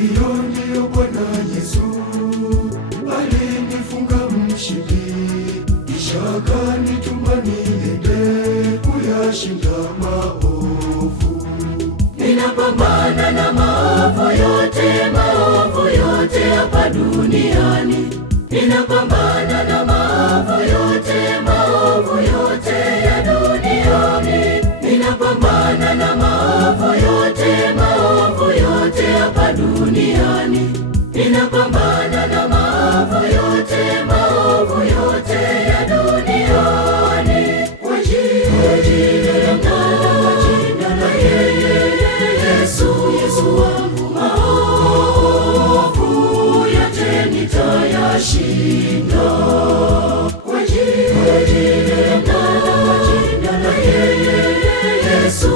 Hiyo ndiyo Bwana Yesu alinifunga mshipi, kisha akanituma niende kuyashinda maovu. Ninapambana na maovu yote hapa duniani. Ninapambana na maovu yote ya duniani. Ninapambana na maovu yote hapa duniani. Ninapambana na maovu yote ya duniani. Kwa jina la Yesu wangu, maovu yote nitayashinda. Kwa jina la Yesu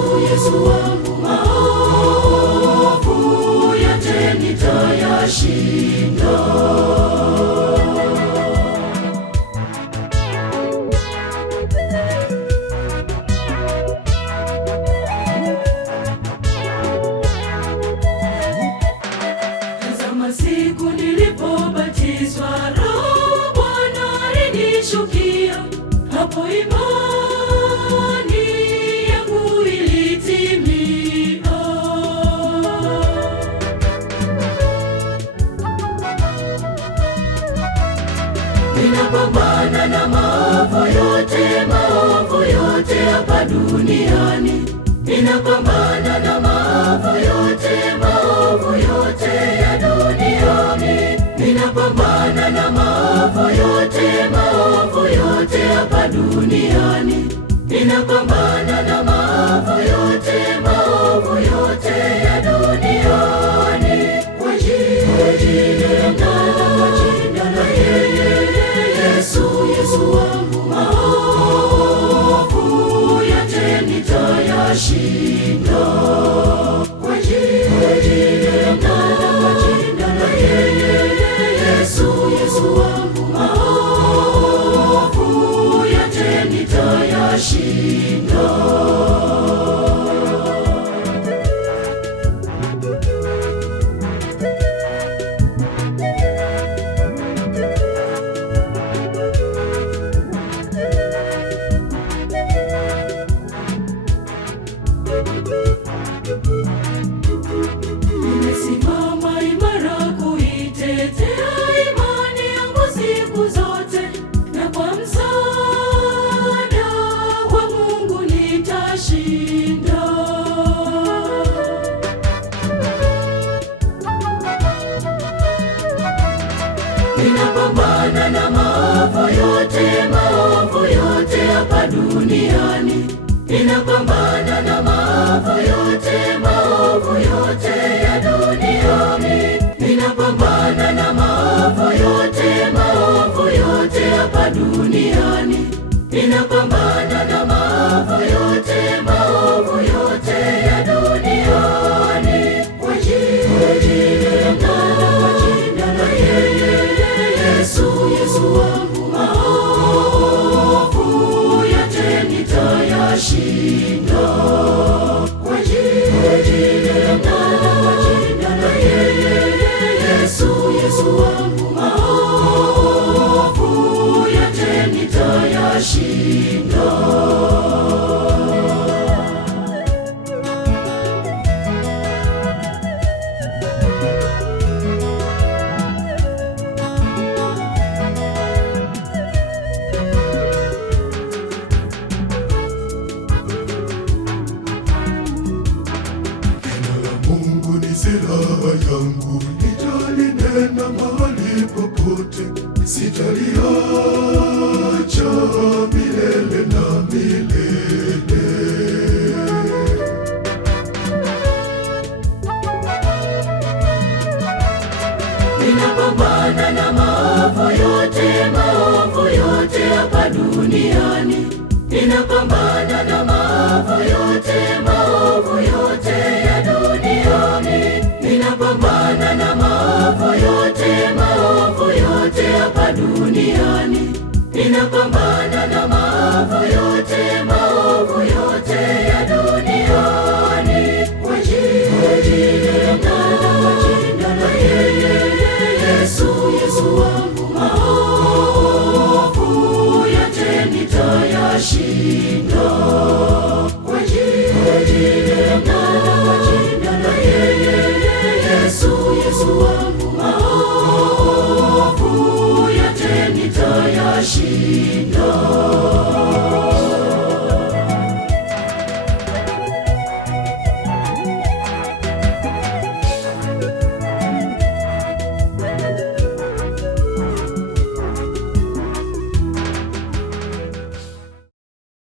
wangu, maovu yote nitayashinda. Siku nilipobatizwa, Roho Bwana alinishukia, hapo imani yangu ilitimia. Ninapambana na maovu yote hapa duniani. Ninapambana na maovu yote ya duniani. Ninapambana na maovu yote hapa duniani. Ninapambana na maovu yote ya duniani. Kwa jina la Yesu wangu, maovu yote nitayashinda. Kwa jina la Yesu wangu, maovu yote nitayashinda. Nimesimama imara kuitetea imani yangu siku zote, na kwa msaada wa Mungu nitashinda. Ninapambana na maovu yote hapa duniani. Ninapambana na maovu yote ya duniani. Ninapambana na maovu yote hapa duniani. Ninapambana na maovu yote ya duniani. Kwa jina la Yesu wangu, maovu yote nitayashinda. Kwa jina la Yesu wangu, maovu yote nitayashinda. Silaha yangu nitalinena mahali popote, sitaliacha milele na milele. Ninapambana na maovu yote hapa duniani. Ninapambana na maovu yote ya duniani. Ninapambana na maovu yote hapa duniani. Ninapambana na maovu yote ya duniani. Kwa jina la nitayashinda.